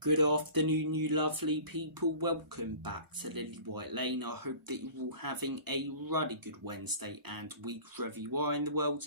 Good afternoon, you lovely people. Welcome back to Lily White Lane. I hope that you're all having a really good Wednesday and week wherever you are in the world,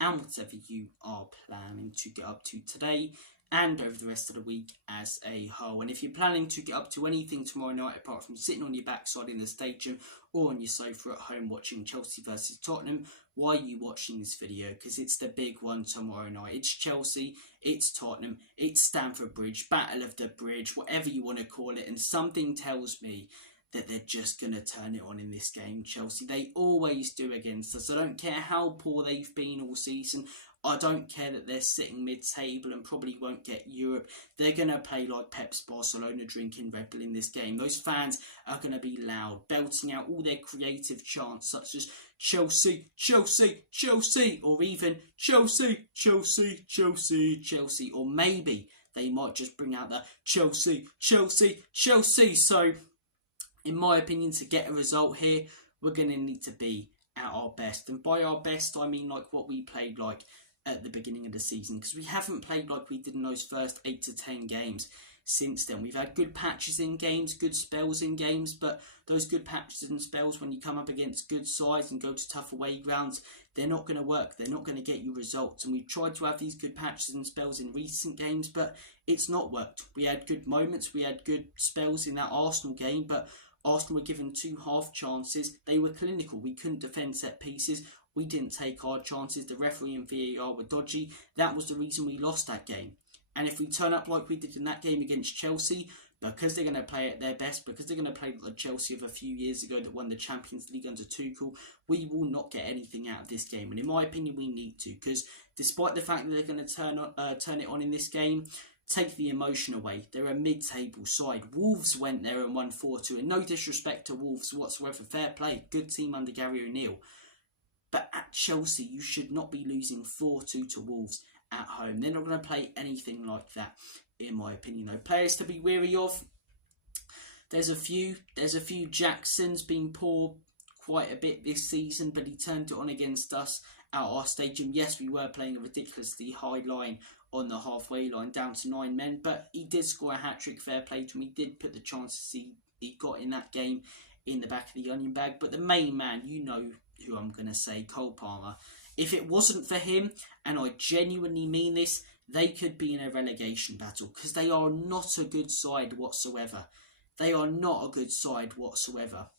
and whatever you are planning to get up to today and over the rest of the week as a whole. And if you're planning to get up to anything tomorrow night apart from sitting on your backside in the stadium or on your sofa at home watching Chelsea versus Tottenham, why are you watching this video? Because it's the big one tomorrow night. It's Chelsea, it's Tottenham, it's Stamford Bridge, Battle of the Bridge, whatever you want to call it. And something tells me that they're just going to turn it on in this game, Chelsea. They always do against us. I don't care how poor they've been all season. I don't care that they're sitting mid-table and probably won't get Europe. They're going to play like Pep's Barcelona drinking Red Bull in this game. Those fans are going to be loud, belting out all their creative chants such as Chelsea, Chelsea, Chelsea, or even Chelsea, Chelsea, Chelsea, Chelsea. Or maybe they might just bring out the Chelsea, Chelsea, Chelsea. So, in my opinion, to get a result here, we're going to need to be at our best. And by our best, I mean like what we played like at the beginning of the season, because we haven't played like we did in those first 8 to 10 games since then. We've had good patches in games, good spells in games, but those good patches and spells, when you come up against good sides and go to tough away grounds, they're not going to work. They're not going to get you results. And we've tried to have these good patches and spells in recent games, but it's not worked. We had good moments, we had good spells in that Arsenal game, but Arsenal were given 2 half chances. They were clinical. We couldn't defend set pieces. We didn't take our chances. The referee and VAR were dodgy. That was the reason we lost that game. And if we turn up like we did in that game against Chelsea, because they're going to play at their best, because they're going to play like Chelsea of a few years ago that won the Champions League under Tuchel, we will not get anything out of this game. And in my opinion, we need to, because despite the fact that they're going to turn it on in this game, take the emotion away. They're a mid-table side. Wolves went there and won 4-2. And no disrespect to Wolves whatsoever. Fair play. Good team under Gary O'Neill. But at Chelsea, you should not be losing 4-2 to Wolves at home. They're not going to play anything like that, in my opinion. Though players to be wary of. There's a few. Jackson's been poor quite a bit this season, but he turned it on against us at our stadium. Yes, we were playing a ridiculously high line on the halfway line, down to 9 men, but he did score a hat-trick. Fair play to him. He did put the chances he got in that game in the back of the onion bag. But the main man, you know who I'm going to say, Cole Palmer. If it wasn't for him, and I genuinely mean this, they could be in a relegation battle, because they are not a good side whatsoever. They are not a good side whatsoever.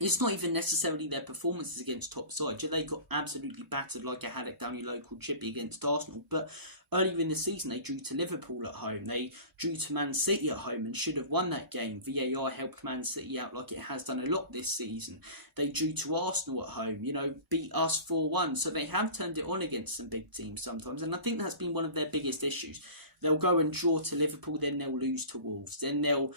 It's not even necessarily their performances against top sides. They got absolutely battered like a haddock down your local chippy against Arsenal. But earlier in the season, they drew to Liverpool at home. They drew to Man City at home and should have won that game. VAR helped Man City out like it has done a lot this season. They drew to Arsenal at home, beat us 4-1. So they have turned it on against some big teams sometimes. And I think that's been one of their biggest issues. They'll go and draw to Liverpool, then they'll lose to Wolves. Then they'll,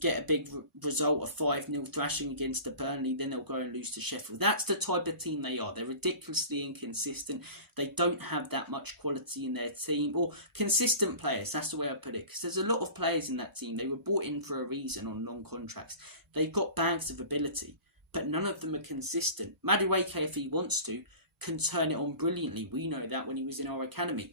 get a big result of 5-0 thrashing against the Burnley. Then they'll go and lose to Sheffield. That's the type of team they are. They're ridiculously inconsistent. They don't have that much quality in their team. Or consistent players, that's the way I put it. Because there's a lot of players in that team. They were brought in for a reason on long contracts. They've got bags of ability, but none of them are consistent. Madueke, if he wants to, can turn it on brilliantly. We know that when he was in our academy.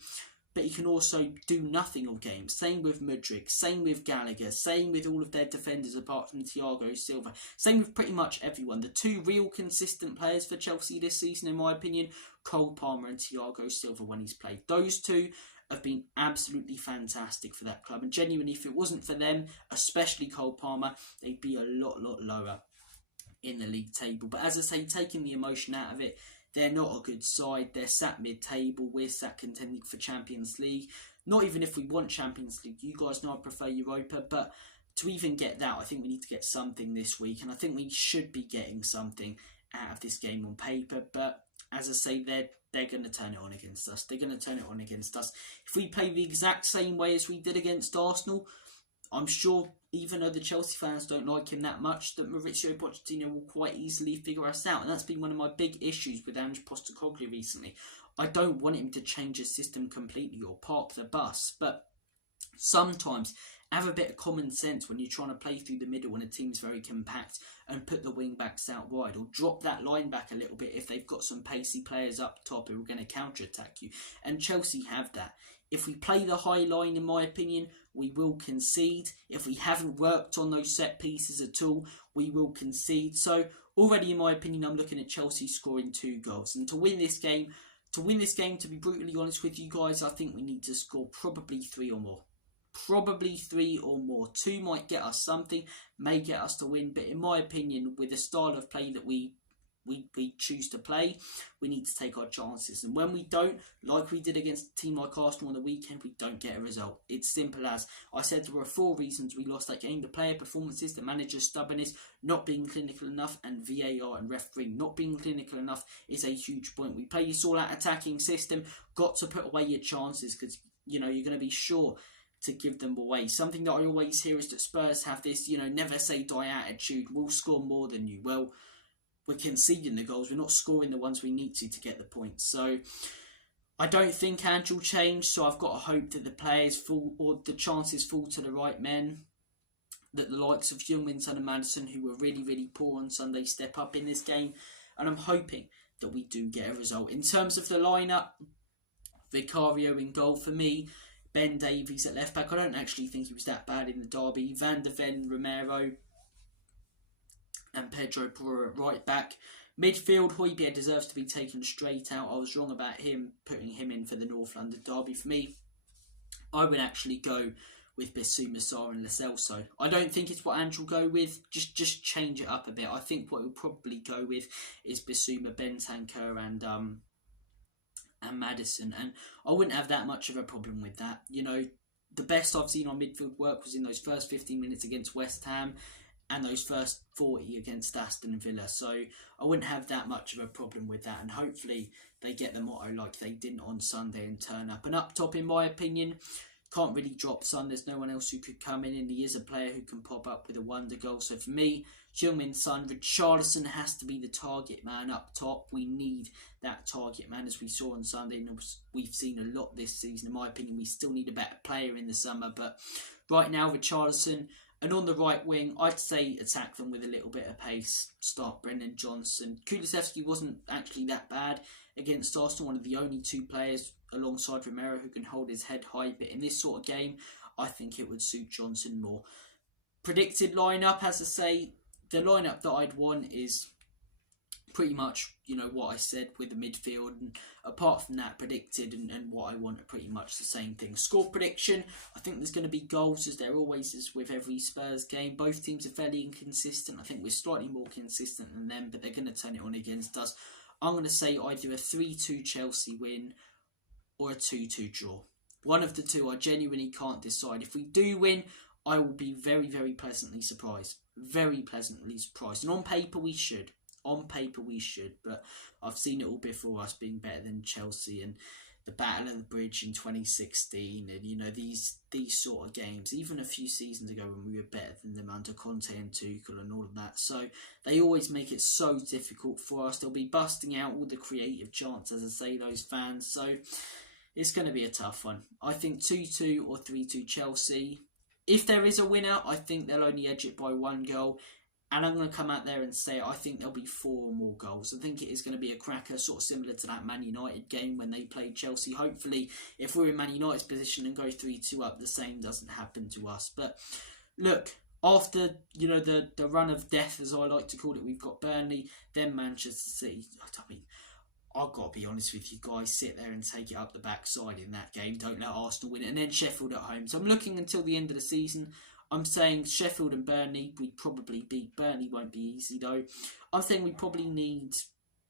But he can also do nothing all game. Same with Mudryk, same with Gallagher, same with all of their defenders apart from Thiago Silva. Same with pretty much everyone. The 2 real consistent players for Chelsea this season, in my opinion, Cole Palmer and Thiago Silva when he's played. Those 2 have been absolutely fantastic for that club. And genuinely, if it wasn't for them, especially Cole Palmer, they'd be a lot lower in the league table. But as I say, taking the emotion out of it, they're not a good side. They're sat mid-table. We're sat contending for Champions League. Not even if we want Champions League. You guys know I prefer Europa. But to even get that, I think we need to get something this week. And I think we should be getting something out of this game on paper. But as I say, they're going to turn it on against us. They're going to turn it on against us. If we play the exact same way as we did against Arsenal, I'm sure, even though the Chelsea fans don't like him that much, that Mauricio Pochettino will quite easily figure us out. And that's been one of my big issues with Ange Postecoglou recently. I don't want him to change his system completely or park the bus, but sometimes have a bit of common sense when you're trying to play through the middle when a team's very compact, and put the wing backs out wide, or drop that line back a little bit if they've got some pacey players up top who are going to counter attack you. And Chelsea have that. If we play the high line, in my opinion, we will concede. If we haven't worked on those set pieces at all, we will concede. So already, in my opinion, I'm looking at Chelsea scoring 2 goals. And to win this game, to be brutally honest with you guys, I think we need to score probably 3 or more. Probably 3 or more. 2 might get us something, may get us to win. But in my opinion, with the style of play that we choose to play, we need to take our chances. And when we don't, like we did against a team like Arsenal on the weekend, we don't get a result. It's simple as. I said there were 4 reasons we lost that game: the player performances, the manager's stubbornness, not being clinical enough, and VAR and refereeing. Not being clinical enough is a huge point. We play this all-out attacking system, got to put away your chances, because you're going to be sure to give them away. Something that I always hear is that Spurs have this, never say die attitude. We'll score more than you. Well, we're conceding the goals. We're not scoring the ones we need to get the points. So I don't think Ange will change. So I've got to hope that the players fall, or the chances fall to the right men. That the likes of Heung-min Son and Maddison, who were really, really poor on Sunday, step up in this game. And I'm hoping that we do get a result. In terms of the lineup, Vicario in goal for me. Ben Davies at left back. I don't actually think he was that bad in the derby. Van der Ven, Romero, and Pedro Porro at right back. Midfield, Højbjerg deserves to be taken straight out. I was wrong about him, putting him in for the North London derby. For me, I would actually go with Bissouma, Sarr and Lo Celso. I don't think it's what Ange will go with. Just change it up a bit. I think what he'll probably go with is Bissouma, Bentancur and Maddison. And I wouldn't have that much of a problem with that. The best I've seen on midfield work was in those first 15 minutes against West Ham and those first 40 against Aston Villa. So I wouldn't have that much of a problem with that. And hopefully they get the motto like they didn't on Sunday and turn up. And up top, in my opinion, can't really drop Son. There's no one else who could come in. And he is a player who can pop up with a wonder goal. So for me, Heung-min Son, Richarlison has to be the target man up top. We need that target man, as we saw on Sunday. And we've seen a lot this season. In my opinion, we still need a better player in the summer. But right now, Richarlison. And on the right wing, I'd say attack them with a little bit of pace. Start Brennan Johnson. Kulusevski wasn't actually that bad against Arsenal. One of the only 2 players alongside Romero who can hold his head high. But in this sort of game, I think it would suit Johnson more. Predicted lineup, as I say, the lineup that I'd want is pretty much, what I said with the midfield. And apart from that, predicted and what I want are pretty much the same thing. Score prediction, I think there's going to be goals, as there always is with every Spurs game. Both teams are fairly inconsistent. I think we're slightly more consistent than them, but they're going to turn it on against us. I'm going to say either a 3-2 Chelsea win or a 2-2 draw. One of the two, I genuinely can't decide. If we do win, I will be very, very pleasantly surprised. Very pleasantly surprised. And on paper, we should. But I've seen it all before, us being better than Chelsea and the Battle of the Bridge in 2016 and, these sort of games. Even a few seasons ago when we were better than them under Conte and Tuchel and all of that. So they always make it so difficult for us. They'll be busting out all the creative chants, as I say, those fans. So it's going to be a tough one. I think 2-2 or 3-2 Chelsea. If there is a winner, I think they'll only edge it by 1 goal. And I'm going to come out there and say I think there'll be 4 or more goals. I think it is going to be a cracker, sort of similar to that Man United game when they played Chelsea. Hopefully, if we're in Man United's position and go 3-2 up, the same doesn't happen to us. But look, after the run of death, as I like to call it, we've got Burnley, then Manchester City. I've got to be honest with you guys, sit there and take it up the backside in that game. Don't let Arsenal win it. And then Sheffield at home. So I'm looking until the end of the season. I'm saying Sheffield and Burnley, we'd probably beat. Burnley won't be easy though. I'm saying we probably need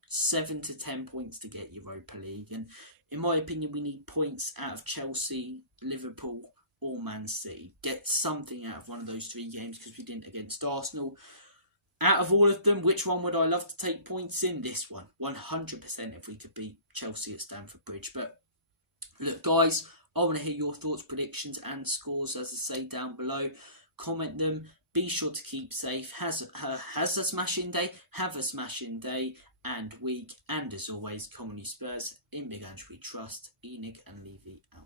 7 to 10 points to get Europa League. And in my opinion, we need points out of Chelsea, Liverpool or Man City. Get something out of one of those 3 games because we didn't against Arsenal. Out of all of them, which one would I love to take points in? This one. 100% if we could beat Chelsea at Stamford Bridge. But look, guys, I want to hear your thoughts, predictions and scores, as I say, down below. Comment them. Be sure to keep safe. Has a smashing day. Have a smashing day and week. And as always, come on you Spurs. In Big Ange we trust. Enig and Levy out.